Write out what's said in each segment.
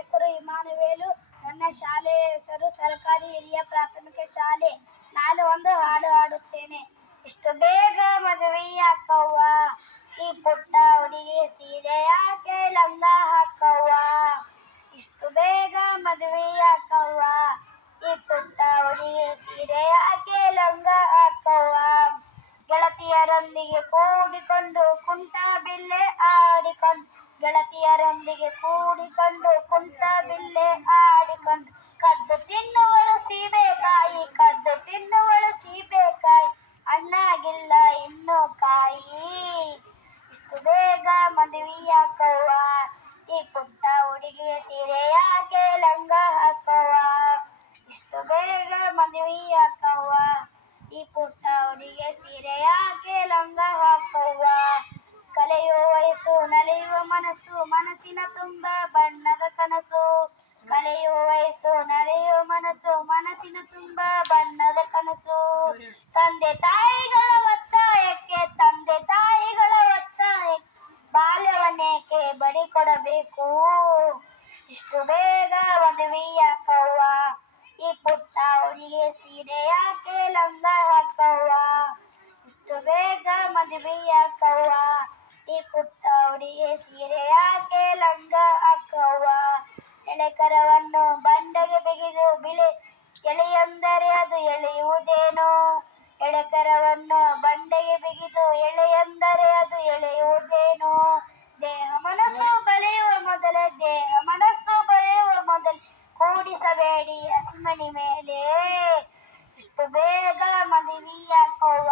ಹೆಸರು ಇಮಾನುವೇಲು. ನನ್ನ ಶಾಲೆಯ ಹೆಸರು ಸರ್ಕಾರಿ ಹಿರಿಯ ಪ್ರಾಥಮಿಕ ಶಾಲೆ. ನಾನು ಒಂದು ಹಾಡು ಹಾಡುತ್ತೇನೆ. ಇಷ್ಟು ಬೇಗ ಮದುವೆಯಾಕವ್ವ, ಈ ಪುಟ್ಟ ಹುಡುಗಿ ಸೀರೆ ಯಾಕೆ ಲಂಗ ಹಾಕವ್ವ. ಇಷ್ಟು ಬೇಗ ಮದುವೆಯಾಕವ್ವ, ಈ ಪುಟ್ಟ ಹುಡುಗಿ ಸೀರೆ ಯಾಕೆ ಲಂಗ ಹಾಕವ್ವ. ಗೆಳತಿಯರೊಂದಿಗೆ ಕೂಡಿಕೊಂಡು ಕುಂಟ ಬಿಲ್ಲೆ ಆಡಿಕೊಂಡು, ಗೆಳತಿಯರೊಂದಿಗೆ ಕೂಡಿಕೊಂಡು ಕುಂಟ ಬಿಲ್ಲೆ ಆಡಿಕೊಂಡು, ಕದ್ದು ತಿನ್ನುವಳು ಸೀಬೆಕಾಯಿ, ಕದ್ದು ತಿನ್ನುವಳು ಸೀಬೆಕಾಯಿ, ಅಣ್ಣಾಗಿಲ್ಲ ಇನ್ನೂ ಕಾಯಿ. ಇಷ್ಟು ಬೇಗ ಮದುವೆಯಾಕವ್ವ, ಈ ಪುಟ್ಟ ಹುಡುಗಿಯ ಸೀರೆ ಯಾಕೆ ಲಂಗ ಹಾಕವ್ವ. ಇಷ್ಟು ಬೇಗ ಮದುವೆಯಾಕವ್ವ, ಈ ಪುಟ್ಟ ಹುಡುಗಿಯ ಸೀರೆ ಯಾಕೆ ಲಂಗ ಹಾಕವ್ವ. ಕಲೆಯುವ ವಯಸ್ಸು ನಲಿಯುವ ಮನಸ್ಸು, ಮನಸ್ಸಿನ ತುಂಬ ಬಣ್ಣದ ಕನಸು. ಕಲೆಯುವ ವಯಸ್ಸು ನಲಿಯುವ ಮನಸ್ಸು, ಮನಸ್ಸಿನ ತುಂಬ ಬಣ್ಣದ ಕನಸು. ತಂದೆ ತಾಯಿಗಳ ಒತ್ತಾಯಕ್ಕೆ, ತಂದೆ ತಾಯಿಗಳ ಒತ್ತಾಯಕ್ಕೆ ಬಾಲ್ಯವನ್ನೇಕೆ ಬಡಿ ಕೊಡಬೇಕು. ಇಷ್ಟು ಬೇಗ ಮದುವೆಯಾಕವ್ವ, ಈ ಪುಟ್ಟ ಹುಡುಗಿಯ ಸೀರೆ ಯಾಕೆ ಲಂಗ ಹಾಕವ್ವ. ಇಷ್ಟು ಬೇಗ ಮದುವೆಯಾಕವ್ವ, ಈ ಪುಟ್ಟ ಹುಡುಗಿಯ ಸೀರೆ ಯಾಕೆ ಲಂಗ ಹಾಕವ್ವ. ಎಳೆಕರವನ್ನು ಬಂಡೆಗೆ ಬಿಗಿದು ಬಿಳಿ ಎಳೆಯೆಂದರೆ ಅದು ಎಳೆಯುವುದೇನೋ. ಎಳೆಕರವನ್ನು ಬಂಡೆಗೆ ಬಿಗಿದು ಎಳೆಯೆಂದರೆ ಅದು ಎಳೆಯುವುದೇನೋ. ದೇಹ ಮನಸ್ಸು ಬಲಿಯುವ ಮೊದಲೇ, ದೇಹ ಮನಸ್ಸು ಬಲಿಯುವ ಮೊದಲೇ ಕೂಡಿಸಬೇಡಿ ಹಸಿಮಣಿ ಮೇಲೆ. ಇಷ್ಟು ಬೇಗ ಮದುವೆಯಾಕವ್ವ,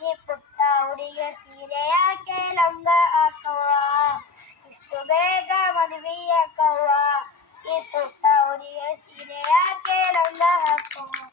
ಈ ಪುಟ್ಟ ಹುಡುಗಿಯ ಸೀರೆ ಯಾಕೆ ಲಂಗ ಹಾಕವ್ವ. ಇಷ್ಟು ಬೇಗ ಮದುವೆಯಾಕವ್ವ, ಈ ಪುಟ್ಟ ಹುಡುಗಿಯ ಸೀರೆ ಯಾಕೆ ಲಂಗ ಹಾಕವ್ವ.